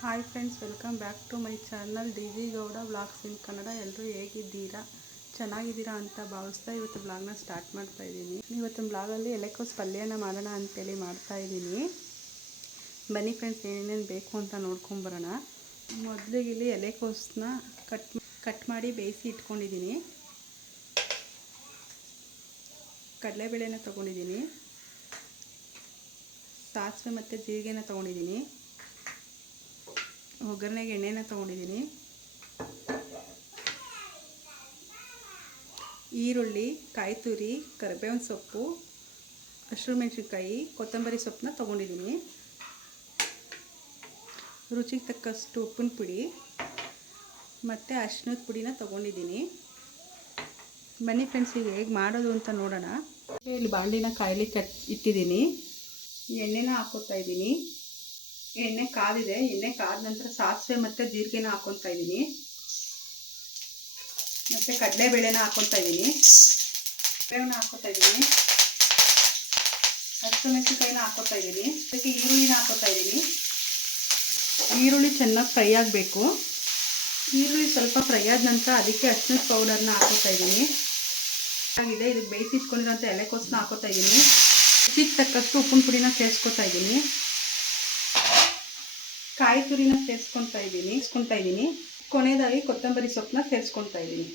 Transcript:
Hi friends, welcome back to my channel D G Gowda vlogs in Kannada. ಎಲ್ಲರೂ ಹೇಗಿದ್ದೀರಾ? ಚೆನ್ನಾಗಿದ್ದೀರಾ ಅಂತ ಭಾವಿಸ್ತಾ ಇವತ್ತು ಬ್ಲಾಗ್ನ ಸ್ಟಾರ್ಟ್ ಮಾಡ್ತಾ ಇದ್ದೀನಿ. ಇವತ್ತಿನ ಬ್ಲಾಗಲ್ಲಿ ಎಲೆಕೋಸ್ ಪಲ್ಯನ ಮಾಡೋಣ ಅಂತೇಳಿ ಮಾಡ್ತಾ ಇದ್ದೀನಿ. ಬನ್ನಿ ಫ್ರೆಂಡ್ಸ್ ಏನೇನು ಬೇಕು ಅಂತ ನೋಡ್ಕೊಂಬರೋಣ ಮೊದಲಿಗೆ ಇಲ್ಲಿ ಎಲೆಕೋಸನ್ನ ಕಟ್ ಕಟ್ ಮಾಡಿ ಬೇಯಿಸಿ ಇಟ್ಕೊಂಡಿದ್ದೀನಿ. ಕಡಲೆಬೇಳೆನ ತೊಗೊಂಡಿದ್ದೀನಿ. ಸಾಸಿವೆ ಮತ್ತು ಜೀರಿಗೆನ ತೊಗೊಂಡಿದ್ದೀನಿ. ಒಗ್ಗರಣೆಗೆ ಎಣ್ಣೆನ ತೊಗೊಂಡಿದ್ದೀನಿ. ಈರುಳ್ಳಿ ಕಾಯಿ ತುರಿ ಕರಿಬೇವಿನ ಸೊಪ್ಪು, ಹಸಿರು ಮೆಣಸಿನ್ಕಾಯಿ, ಕೊತ್ತಂಬರಿ ಸೊಪ್ಪನ್ನ ತೊಗೊಂಡಿದ್ದೀನಿ. ರುಚಿಗೆ ತಕ್ಕಷ್ಟು ಉಪ್ಪಿನ ಪುಡಿ ಮತ್ತು ಅಶ್ನದ ಪುಡಿನ ತೊಗೊಂಡಿದ್ದೀನಿ. ಬನ್ನಿ ಫ್ರೆಂಡ್ಸ್ ಈಗ ಹೇಗೆ ಮಾಡೋದು ಅಂತ ನೋಡೋಣ. ಇಲ್ಲಿ ಬಾಣಲಿನ ಕಾಯಿಲಿ ಕಟ್ ಇಟ್ಟಿದ್ದೀನಿ. ಎಣ್ಣೆನ ಹಾಕೋತಾ ಇದ್ದೀನಿ. ಎಣ್ಣೆ ಕಾದಿದೆ ಎಣ್ಣೆ ಕಾದ ನಂತರ ಸಾಸಿವೆ ಮತ್ತು ಜೀರಿಗೆನ ಹಾಕೊತಾ ಇದ್ದೀನಿ ಮತ್ತು ಕಡಲೆಬೇಳೆನ ಹಾಕೊತಾ ಇದ್ದೀನಿ ಬೇವನ್ನ ಹಾಕ್ಕೊತಾ ಇದ್ದೀನಿ ಹಸಿರು ಮೆಣಸಿನ್ಕಾಯಿನ ಹಾಕೋತಾ ಇದ್ದೀನಿ ಅದಕ್ಕೆ ಈರುಳ್ಳಿನ ಹಾಕ್ಕೊತಾ ಇದ್ದೀನಿ ಈರುಳ್ಳಿ ಚೆನ್ನಾಗಿ ಫ್ರೈ ಆಗಬೇಕು. ಈರುಳ್ಳಿ ಸ್ವಲ್ಪ ಫ್ರೈ ಆದ ನಂತರ ಅದಕ್ಕೆ ಅರಿಶಿನದ ಪೌಡರ್ನ ಹಾಕೋತಾ ಇದ್ದೀನಿ ಆಗಿದೆ. ಇದಕ್ಕೆ ಬೇಯಿಸಿಟ್ಕೊಂಡಿರೋಂಥ ಎಲೆಕೋಸನ್ನ ಹಾಕೋತಾ ಇದ್ದೀನಿ ರುಚಿಗೆ ತಕ್ಕಷ್ಟು ಉಪ್ಪಿನ ಪುಡಿನ ಸೇರಿಸ್ಕೊತಾ ಇದ್ದೀನಿ ಕಾಯಿ ತುರಿನ ಸೇರಿಸ್ಕೊತಾ ಇದ್ದೀನಿ ಇಸ್ಕೊತಾ ಇದ್ದೀನಿ. ಕೊನೆಯದಾಗಿ ಕೊತ್ತಂಬರಿ ಸೊಪ್ಪನ್ನ ಸೇರಿಸ್ಕೊತಾ ಇದ್ದೀನಿ.